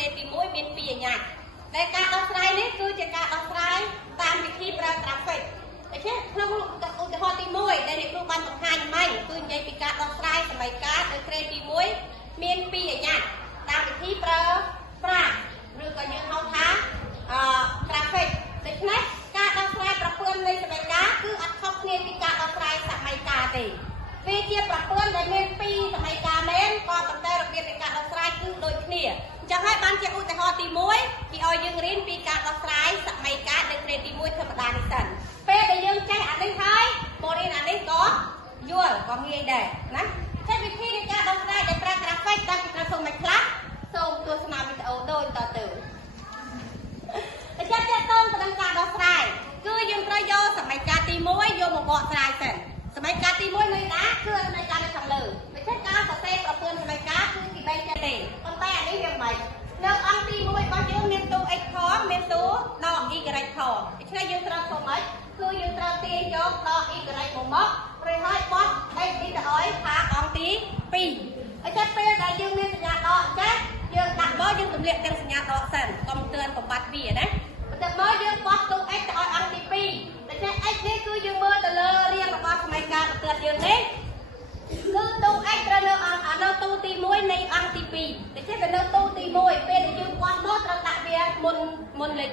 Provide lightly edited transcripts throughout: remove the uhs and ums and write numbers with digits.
ក្រេទី1មាន2អាញាដែលការដោះស្រាយនេះគឺជាការដោះស្រាយតាមវិធីប្រើ traffic ដូច្នេះក្នុងឧទាហរណ៍ទី1ដែលអ្នកគ្រូបានបង្ហាញមិញគឺនិយាយពីការដោះស្រាយសម័យកាលដោយក្រេទី1មាន2អាញាតាមវិធីប្រើប្រាស់ឬក៏យើងហៅថាtraffic ដូច្នេះការដោះស្រាយប្រព័ន្ធនៃសម័យកាលគឺអត់ខុសគ្នាពីការដោះស្រាយសម័យកាលទេវាជាប្រព័ន្ធដែលមាន2សម័យកាលមែនក៏ប៉ុន្តែរបៀបនៃការដោះស្រាយគឺដូចគ្នាអញ្ចឹងហើយបានជាឧទាហរណ៍ទី1គេឲ្យយើងរៀនពីការដោះស្រាយសម័យកាលនៃក្រេទី1ធម្មតានេះសិនពេលដែលយើងចេះអានេះហើយមករៀនអានេះក៏យល់ក៏ងាយដែរណាចេះវិធីនៃការដោះស្រាយដែលប្រើ graphic តាមពីត្រូវធ្វើមិនខ្លះសូមទស្សនាវីដេអូដូចតទៅតែចាត់តើទៅនឹងការដោះស្រាយគឺយើងត្រូវយកសម័យកាលទី1យកមកបកស្រាយសិនសម័យកាលទី1នៅណាគឺសម័យកាលនៅខាងលើដូច្នេះការសរសេរប្រព័ន្ធសម័យកាលគឺពីបែងចែកទេប៉ុន្តែអានេះវាមិននៅអង្គទី1របស់យើងមានតួ x ផងមានតួដក y ផងដូច្នេះយើងត្រូវធ្វើម៉េចគឺយើងត្រូវទាញយកដក y មករួចហើយបត់ x នេះទៅឲ្យផាកអង្គទី2ហើយចាប់ពេលដែលយើងមានសញ្ញាដកចាស់យើងដាក់មកយើងទម្លាក់ទាំងសញ្ញាដកសិនកុំទឿនបំបត្តិវាណាបន្ទាប់មកយើងបត់តួ x ទៅឲ្យអង្គទី2ដូច្នេះ x នេះគឺយើងមើលទៅលើរាងរបស់សម័យកាលបន្ទាត់យើងនេះគឺតួ x ត្រូវនៅនៅតួទី1នៃអង្គទី2ដូច្នេះវានៅតួទី1ពេលដែលយើងបត់មកត្រូវដាក់វាមុនលេខ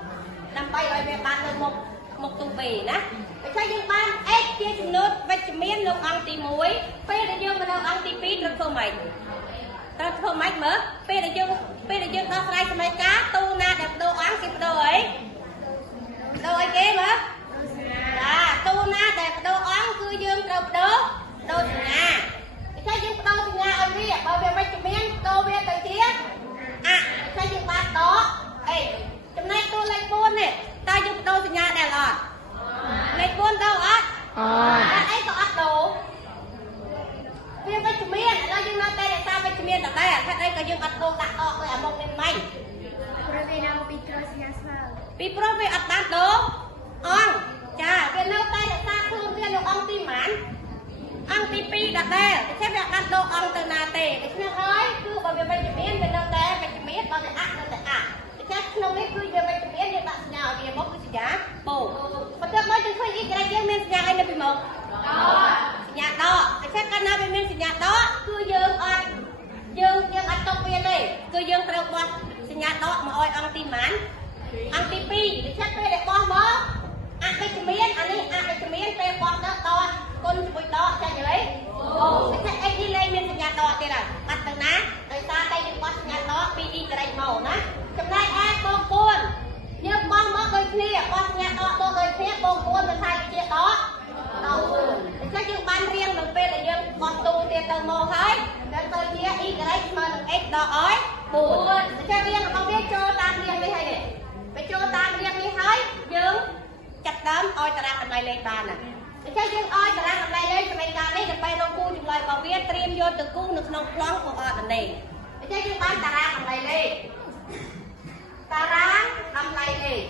4ដើម្បីឲ្យវាបាននៅមុខតួ B ណាដូច្នេះយើងបាន x ជាចំនួនវិជ្ជមាននៅអង្គទី1ពេលដែលយើងមកនៅអង្គទី2ត្រូវធ្វើម៉េចត្រូវធ្វើម៉េចមើលពេលដែលយើងដោះស្រាយសម័យកាលតួណាដែលបដូរអង្គគេបដូរអីគេមើលចាតួណាដែលបដូរអង្គគឺយើងត្រូវបដូរសញ្ញាតែយើងបដូរសញ្ញាឲ្យវាបើវាវិជ្ជមានបដូរវាទៅជាតែយើងបានដកអីចំណែកតួលេខ4នេះតើយើងបដូរសញ្ញាដែរអត់លេខ4ទៅអត់អីក៏អត់ដូរវាវិជ្ជមានឥឡូវយើងនៅតែរក្សាវិជ្ជមានដដែលហេតុអីក៏យើងអត់ដូរដាក់ដកដោយអាមុខនេះមិនព្រោះវានៅពីក្រោយសញ្ញាស្មើពីព្រោះវាអត់បានដូរអង្គចាវានៅតែរក្សាខ្លួនវានៅអង្គទីប៉ុន្មានអង្គទី2ដដែលតែវាអត់បានដូរអង្គទៅណាទេដូច្នេះហើយគឺបើវាវិជ្ជមានវានៅតែវិជ្ជមានបើវានៅតែតែក្នុងនេះគឺវាវិជ្ជមានយើងដាក់សញ្ញាឲ្យវាមកគឺសញ្ញាបូកបន្ទាប់មកយើងឃើញ y យើងមានសញ្ញាអីនៅពីមុខសញ្ញាដកតែកាលណាវាមានសញ្ញាដកគឺយើងអត់ຕົកវាទេគឺយើងត្រូវបោះសញ្ញាដកមកឲ្យអង្គទីប៉ុន្មានអង្គទី2ដូច្នេះពេលដែលបោះមកអវិជ្ជមានអានេះអវិជ្ជមានពេលបោះទៅដកគុណជាមួយដកចាញ់លេអូដូច្នេះ x នេះលេខមានសញ្ញាដកទៀតហើយបាត់ទៅណាដោយសារតែយើងបោះសញ្ញាដកពី y មកណាចំណែក a បូក4យើងបោះមកដូចគ្នាបោះសញ្ញាដកមកដូចគ្នាបូក4ទៅថាជាដក4ដូច្នេះយើងបានរៀងនៅពេលដែលយើងបោះទូទៀតទៅមកហើយដល់ទៅជា y ស្មើនឹង x ដកឲ្យ4ដូច្នេះរៀងរបស់វាចូលតាមរៀងនេះហើយនេះវាចូលតាមរៀងនេះហើយយើងចាប់ដើមឲ្យតារាងតម្លៃលេខបានណាដូច្នេះយើងឲ្យតារាងតម្លៃលេខសម័យកាលនេះដើម្បីរកគូចម្លើយរបស់វាត្រៀមយកទៅគូនៅក្នុងប្លង់củaអត់នេះដូច្នេះយើងបានតារាងតម្លៃលេខតារាងតម្លៃលេខ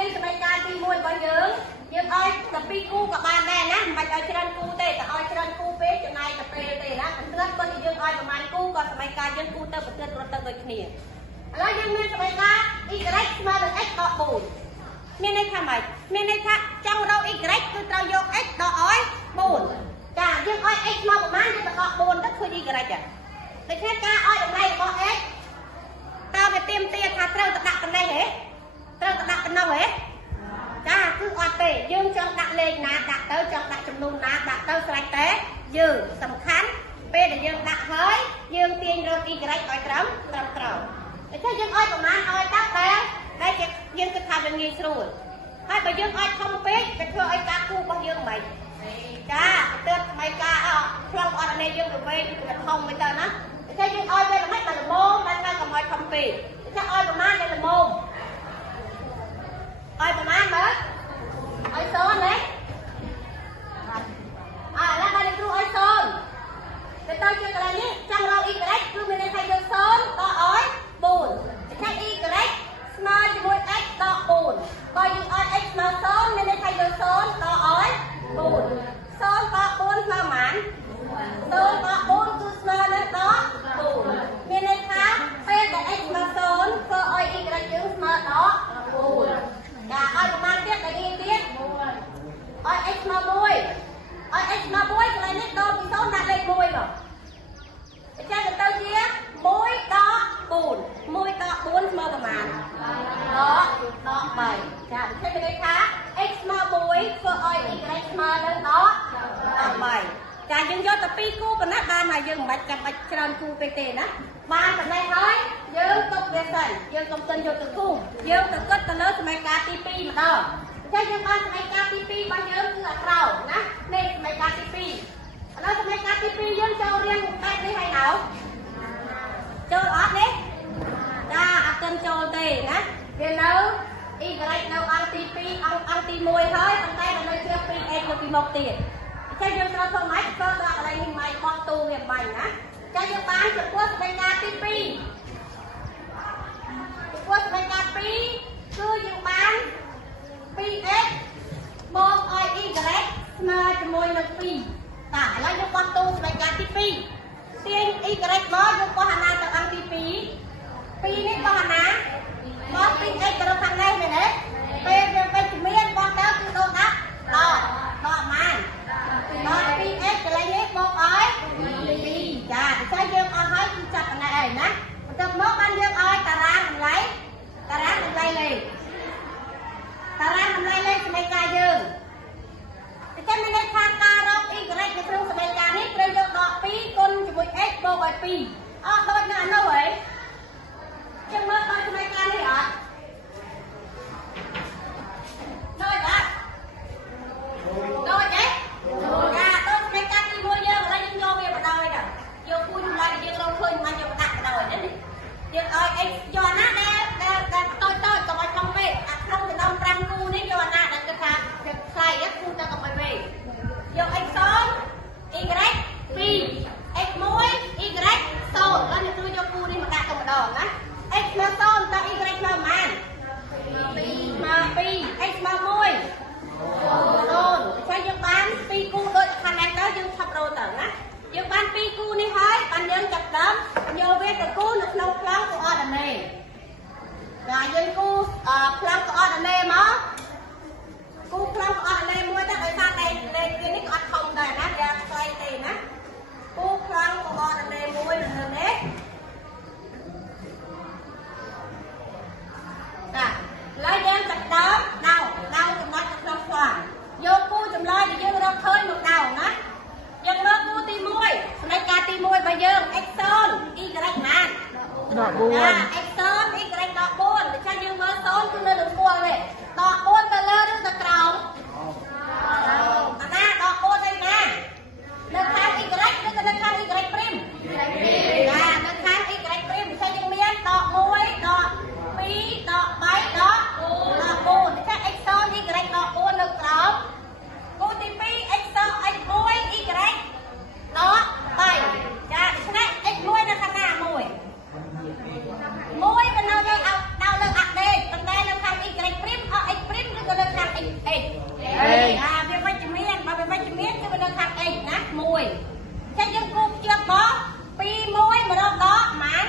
នៃសម័យកាលទី1របស់យើងឲ្យ12គូក៏បានដែរណាមិនបាច់ឲ្យច្រើនគូទេតែឲ្យច្រើនគូពេកចំណាយតែពេលទេណាតែគ្រាន់បើយើងឲ្យប្រហែលគូក៏សម័យកាលយើងគូទៅប្រទើររត់ទៅដូចគ្នាឥឡូវយើងមានសម័យកាល y ស្មើនឹង x ដក4មានន័យថាម៉េចមានន័យថាចង់រក y គឺត្រូវយក x ដកឲ្យ4ចាយើងឲ្យ x មកប្រហែលយើងទៅដក4ទៅឃើញ y ដូច្នេះការឲ្យតម្លៃរបស់ x តើវាទៀមទាថាត្រូវទៅដាក់ប៉ុណ្ណេះហ៎ត្រូវទៅដាក់ប៉ុណ្ណោះហ៎ចាគឺអត់ទេយើងចង់ដាក់លេខណាដាក់ទៅចង់ដាក់ចំនួនណាដាក់ទៅស្រេចតែយើងសំខាន់ពេលដែលយើងដាក់ហើយយើងទាញរក y ឲ្យត្រឹមត្រូវដូច្នេះយើងឲ្យប្រមាណឲ្យតាក់ដែលយើងគិតថាវាងាយស្រួលហើយបើយើងឲ្យធំពេកវាធ្វើឲ្យការគូរបស់យើងមិនចាទើបសម័យកាលខ្លងអត់នេះយើងទៅវែងទៅធំមិនទៅណាដូច្នេះយើងឲ្យវាល្មិចតែល្មមតែកុំឲ្យធំពេកដូច្នេះឲ្យប្រមាណតែល្មមឲ្យប្រមាណមើលឲ្យ0ណាឥឡូវបានគ្រូឲ្យ0ទៅជាកន្លែងនេះចង់រក y គឺមានន័យថាយក0ក៏ឲ្យ4ដូច្នេះ y ស្មើជាមួយ x ដក4បើយើងឲ្យ x ស្មើ0មានន័យថាយក0ដកឲ្យ4 0ដក4ស្មើប៉ុន្មាន0ដក4គឺស្មើនឹងដក x មក1កន្លែងនេះដកពី0ដាក់លេខ1មកអញ្ចឹងទៅជា1ដក4 1ដក4ស្មើប្រមាណដក3ចាអញ្ចឹងគេថា x ស្មើ1ធ្វើឲ្យ y ស្មើនឹងដក3ចាយើងយកតែ2គូប៉ុណ្ណាបានហើយយើងមិនបាច់ចាំបាច់ច្រើនគូពេកទេណាបានប៉ុណ្ណេះហើយយើងទុកវាសិនយើងកុំទិនយកទៅគូយើងទៅគិតទៅលើសមីការទី2ម្ដងអញ្ចឹងយើងបានសមីការទី2របស់យើងគឺអាក្រោមណានេះសមីការទី2ឥឡូវសមីការទី2យើងចូលរៀនបែបនេះហើយណៅចូលអត់នេះចាអត់ទិនចូលទេណាវានៅ y នៅអង្គទី2អង្គទី1ហើយប៉ុន្តែនៅជា 2x នៅពីមុខទៀតអញ្ចឹងយើងត្រូវធ្វើម៉េចធ្វើដល់កន្លែងនេះម៉េចបោះទូវាបាញ់ណាចាយើងបានចំពោះសមីការទី2ចំពោះសមីការ2គឺយើងបាន 2x បូកឲ្យ y ស្មើជាមួយនឹង2តាឥឡូវយើងបោះទូសមីការទី2ទាញ y មកយើងបោះអាណាទៅអង្គទី2 2នេះបោះអាណាបោះ 2x ទៅខាងនេះមែនទេពេលវាវិជ្ជមានបោះទៅគឺដូរដាក់ដកម៉ានដក 2x កន្លែងនេះបូកឲ្យ2ចាតែយើងអត់ឲ្យគឺចាប់កន្លែងឯងណាបន្ទាប់មកបានយើងឲ្យតារាងតម្លៃលេខសមីការយើងអញ្ចឹងមានន័យថាការរក y នៅក្នុងសមីការនេះត្រូវយកដក2គុណជាមួយ x បូកឲ្យ2អត់ដូចនៅអានោះហ៎ចឹងមើលដល់សមីការនេះអត់ដូចអត់ដូចទេចាដូចសមីការទី1យើងឥឡូវយើងយកវាបដោយដល់យកគូចម្លែកយើងរកឃើញមិនយកដាក់បដោយទេយើងឲ្យ x យកណាដែលតូចកុំឲ្យក្នុងពេកអាក្នុងចំណោម5គូនេះយកណាដែលគេថាខ្លាយគូទៅកុំឲ្យពេកយក x 0 y 2 x 1 y 0ហើយអ្នកគ្រូយកគូនេះមកដាក់ទៅម្ដងណា x ស្មើ0តើ y ស្មើប៉ុន្មានស្មើ2 x ស្មើ1 0អញ្ចឹងយើងបាន2គូដូចខាងនេះទៅយើងឆាប់រោទៅណាយើងបាន2គូនេះហើយបានយើងចាប់ដើមយកវាទៅគូនៅក្នុងប្លង់កូអឌីណេតចាយើងគូប្លង់កូអឌីណេតមកគូប្លង់កូអឌីណេតមួយទៅដោយសារតែលេខវានេះក៏អត់ធំដែរណាយ៉ាងខ្លីទេណាគូប្លង់កូអឌីណេតមួយនៅលើនេះចាឡើយយើងចាប់ដើមដៅចំណុចក្នុងផ្លាស់យកគូចម្លើយដែលយើងរកឃើញមកដៅណាយើងមើលគូទី1សមីការទី1របស់យើង x 0 y ណាដក4 x 0 y ដក4អញ្ចឹងយើងមើល0គឺនៅលើពួរទេដក4ទៅលើឬទៅក្រោមអាណាដក4ទៅណានៅខាង y ឬក៏នៅខាង y ព្រីមចានៅខាង y ព្រីមអញ្ចឹងយើងមានដក1ដក2ដក3ដក4អញ្ចឹង x 0 y ដក4នៅក្រោមគូទី2 x 0 x 1 y ដក3ចាដូច្នេះ x 1នៅខាងណា1វានៅលើអាក់ដេតប៉ុន្តែនៅខាង y ព្រីមអ x ព្រីមឬក៏នៅខាង x វាវិជ្ជមានបើវាវិជ្ជមានគឺវានៅខាង x ណា1អញ្ចឹងយើងគូភ្ជាប់មក2 1មករកដកប៉ុន្មាន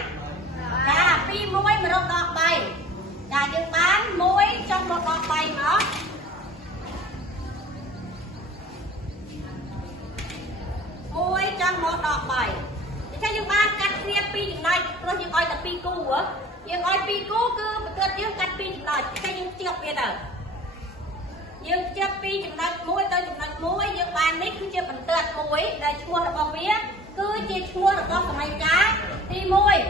ចា2 1មករកដក3ចាយើងបាន1ចុះមកដក3មក1ចុះមកដក3អញ្ចឹងយើងបានកាត់គ្នា2ចំណុចព្រោះយើងឲ្យតែ2គូយើងឲ្យ2គូគឺបន្ទាត់យើងកាត់2ចំណុចអញ្ចឹងយើងភ្ជាប់វាទៅយើងភ្ជាប់2ចំណុច1ទៅចំណុច1យើងបាននេះគឺជាបន្ទាត់1ដែលឈ្មោះរបស់វាគឺជាឈ្មោះរបស់សមីការទី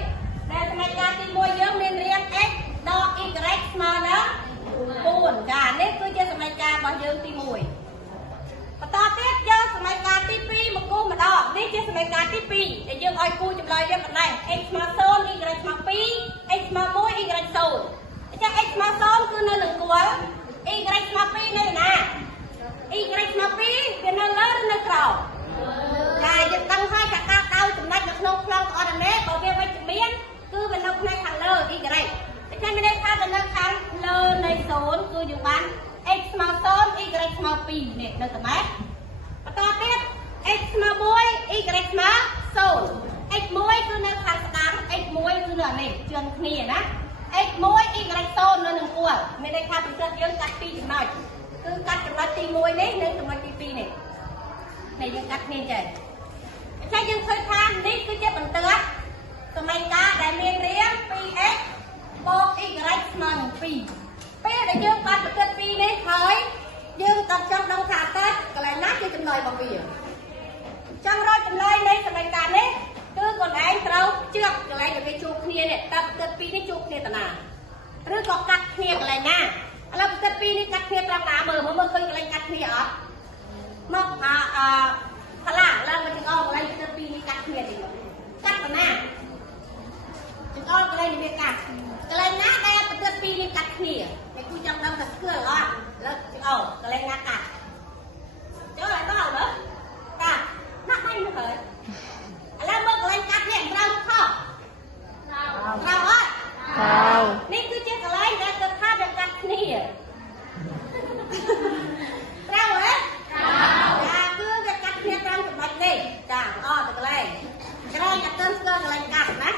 1ដែលសមីការទី1យើងមានរាង x ដក y ស្មើនឹង4ចានេះគឺជាសមីការរបស់យើងទី1បន្តទៀតយកសមីការទី2មកគូម្ដងនេះជាសមីការទី2ដែលយើងឲ្យគូចម្លើយវាប៉ុណ្ណេះ x ស្មើ0 y ស្មើ2 x ស្មើ1 y 0អញ្ចឹង x ស្មើ0គឺនៅនឹងគល់ y ស្មើ2នៅណា y ស្មើ2វានៅលើឬនៅក្រោមចាយើងដឹងហើយថាការដៅចំណុចនៅក្នុងប្លង់កូអឌីណេតបើវាវិជ្ជមានគឺវានៅផ្នែកខាងលើ y អញ្ចឹងមានន័យថាវានៅខាងលើនៃ0គឺយើងបាន x ស្មើ0 y ស្មើ2នេះនៅតាមបន្តទៀត x ស្មើ1 y ស្មើ0 x 1គឺនៅខាងស្ដាំ x 1គឺនៅនេះជន់គ្នាណា x 1 y 0នៅនឹងគល់មានន័យថាពិសេសយើងកាត់2ចំណុចគឺកាត់ចំណុចទី1នេះនិងចំណុចទី2នេះ អ này dương cắt miên trời chắc dương khơi than đi cứ chết bằng tớt tụi mày cá đại miên riêng ps một y mừng pi bây giờ dương con một cân pi đấy thôi dương tập trong đông thả tết cái này nát cho chừng lời bằng bìa trong rồi chừng lời đây tụi mày cá đấy cứ còn anh trâu trước cái này cái chuột kia này tập cân pi đấy chuột kia tao nào rồi còn cắt kia cái này nhaแล้วก็ปีนี้กัดเพียตรงหน้ามือมันเคยอะไรกัดเพียอ๋อมอกพลังแล้วมันจะเอาอะไรจะปีนี้กัดเพียดิกัดกันหน้าจะเอาอะไรในกัดอะไรนะได้เป็นปีนี้กัดเพียในกูจำนำกับเพื่อนหรอแล้วจะเอาอะไรนะกัดเจ้าอะไรต้องเอาเหรอกัดนักไม่เหรอแล้วเมื่ออะไรกัดเนี่ยเราเข้าเรานี่คือเจ้าอะไรนะจะฆ่าแบบกัดนี่เราเหรอคือจะกัดเนี่ยเราจะบัดนี่จ้าอ๋อจะอะไรจะจะเติมเกลืออะไรกัดนะ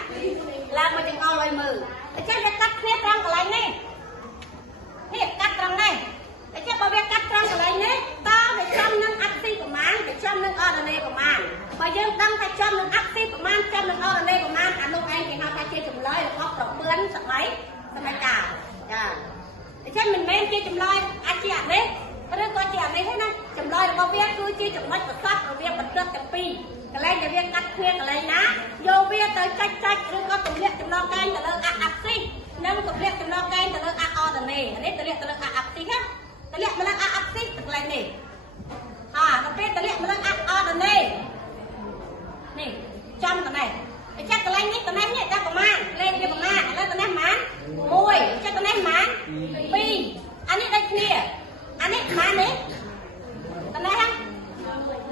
แล้วมันจะเอาอะไรมือแต่เจ้าจะกัดเนี่ยเราอะไรนี่นี่กัดเราไงแต่เจ้าบอกว่ากัดเราอะไรนี่ตาไปจำนึงอัดซีประมาณไปจำนึงออร์เนประมาณพอยังตั้งไปจำนึงอัดซีประมาณจำนึงออร์เนประมาณอันนู้นเองที่เขาไปเชี่ยจุ่มเลยแล้วก็ปลอกเปื้อนสักไหมสมัยก่อนจ้าแต่เช่นmình men chia chùm lôi anh chị ạ đấy cái đó coi chị ạ đấy thế này chùm lôi có biết cứ chia chùm lôi bật phát rồi việc bật rất chậm pi cái này là việc cắt khuya cái này ná vô việc tới trách rồi có tụi liệt chùm lôi canh từ lơ áp xí nâng tụi liệt chùm lôi canh từ lơ o từ này đấy tụi liệt từ lơ áp xí hết tụi liệt mình lơ áp xí từ này này tụi biết tụi liệt mình lơ o từ này này trong từ này chắc cái này tụi này nhẹ chắc của man lên cho của man lên tụi này mán môi chắc tụi này mán pi anh ấy đây kia anh ấy mán đấy tụi này hả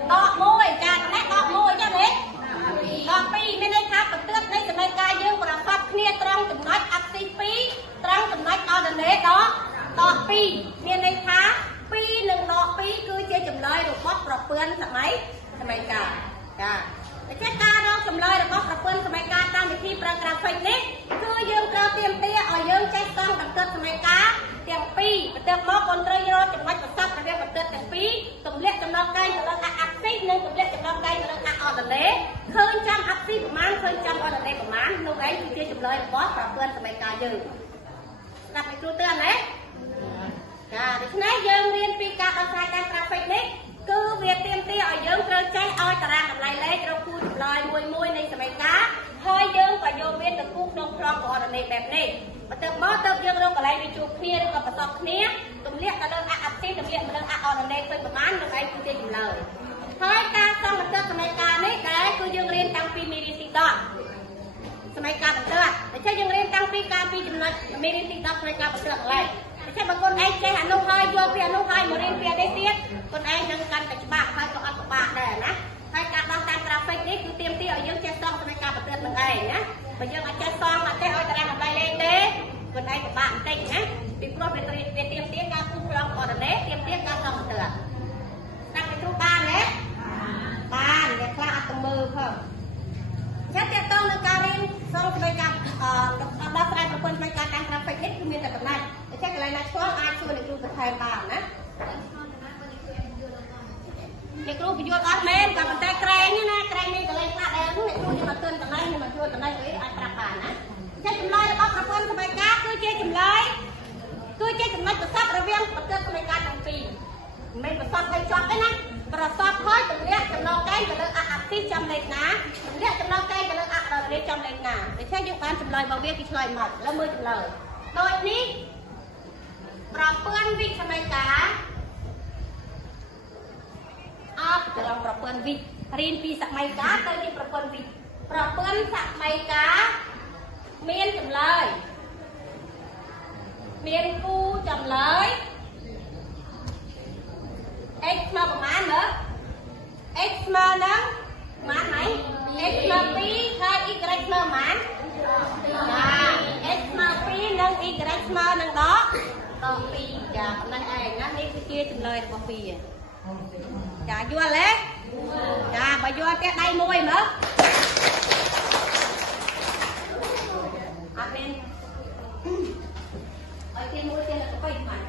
đọ môi trà tụi này đọ môi cho đấy đọ pi bên đây khá bật tước đây tụi này cài dương của làm pháp kia trong tụi nói áp xí pi trong tụi nói o từ đấy đó đọ pi bên đây khá pi đừng đọ pi cứ chơi chùm lời được bóp rập bươn thật mấy tụi này cảแต่เจ้าตาเราสำเลยแล้วก็ประเพื่อนสมัยการตามวิธีประกาศไฟนี้คือยืมเราเตรียมเตี้ยเอายืมใจต้องกับเกิดสมัยการเตรียมปีเตรียมหม้อคนเรียนจังหวัดประทับเรียนกับเกิดแต่ปีตุ่มเล็กจำลองไก่จำลองอักซิหนึ่งตุ่มเล็กจำลองไก่จำลองอักออดเล่เคยจำอักซิประมาณเคยจำออดเล่ประมาณลูกไอ้ที่เชื่อจำเลยบอสประเพื่อนสมัยการยืมกลับไปดูเตือนเลยดิฉันยืมเรียนปีการเอาใจการประเภทนี้คือเวียเตรียมเตี้ยเอายืมเราใจเอาตารางกับลายเล็กเราพูดลอยมวยในสมัยก้าหอยยืมกับโยเวียตะคุกนกครองกับออร์เนแบบนี้มาเติมมอเติมยืมเรากับลายวิจูเคลียร์กับประสอบเคลียร์ตุ่มเลี้ยกับเรื่องอัดซีตุ่มเลี้ยกับเรื่องออร์เนเป็นประมาณเราไอ้คือเจ๊อยู่เลยหอยการต้องมาเติมสมัยก้านี่แต่คือยืมเรียนตั้งปีมีริสิดอนสมัยก้าเป็นเติมแต่ใช่ยืมเรียนตั้งปีการปีจำนวนมีริสิดอนสมัยก้าเป็นเติมอะไรใช่บางคนไอ้ใช่หันลงหอยโยเปียลงหอยมาเรียนเปียได้เตี้ยคนไอ้นั่งกันแต่ฉบับหอยก็อัดปากได้นะหอยการดองตามกราฟิกนี้คือเตรียมที่เอาเยอะเจ้าซองสมัยการเป็นเตือนมึงไอ้นะไปเยอะเอาเจ้าซองมาเต้เอาตารางอะไรเลยเต้คนไอ้กับบ้านเต้นะปีกรอบเป็นเตรียมเตี้ยการคุ้มครองก่อนเต้เตรียมเตี้ยการซองเตือนตั้งไปทุกบ้านเลยบ้านเด็กคลาดตรงมือเพิ่มฉันจะต้องในการเรียนซองสมัยการดาวสายประพนสมัยการกราฟิกนี้คือมีแต่แบบนั้นใช่อะไรนะช่วงอาชีพในกลุ่มสะพายบ้านนะในกลุ่มประโยชน์อัดเมนกับมันแต่แกรงนี่นะแกรงนี่ก็เลยพลาดเองในกลุ่มที่มาเตือนกันได้ที่มาช่วยกันได้เลยอัดปราบานนะใช่จุ่มลอยแล้วก็ประพนสมัยการคือเจ๊จุ่มลอยคือเจ๊จุ่มลอยประสอบระเบียงประเตือนสมัยการทั้งปีไม่ประสอบใครชอบได้นะประสอบค่อยจุ่มเลี้ยจุ่มลอยใกล้กับเรื่องอัดที่จำเลยนะจุ่มเลี้ยจุ่มลอยใกล้กับเรื่องอัดเราเรียกจำเลยนะไม่ใช่ยุคการจุ่มลอยบางเบี้ยที่ลอยหมดแล้วมือจุ่มลอยโดยนี้ประเพื่อนวิสมัยกาจะลองประเพื่อนวิเรียนปีสมัยกาเตยที่ประเพื่อนวิประเพื่อนสมัยกาเมียนจำเลยเมียนกูจำเลยเอ็กซ์มาประมาณเหรอเอ็กซ์มานังมาไหนเอ็กซ์มาปีใครอีกเอ็กซ์มาหมันเอ็กซ์มาปีนังอีกเอ็กซ์มานังดอกต่อปีจ้ะนั่นเองนะนี่คือเชี่ยจำเลยต่อปีจ้ะยัวเล็กจ้ะไปยัวแกได้มวยมั้งอันนี้ไอ้ที่มวยเชี่ยเราก็ไปมัน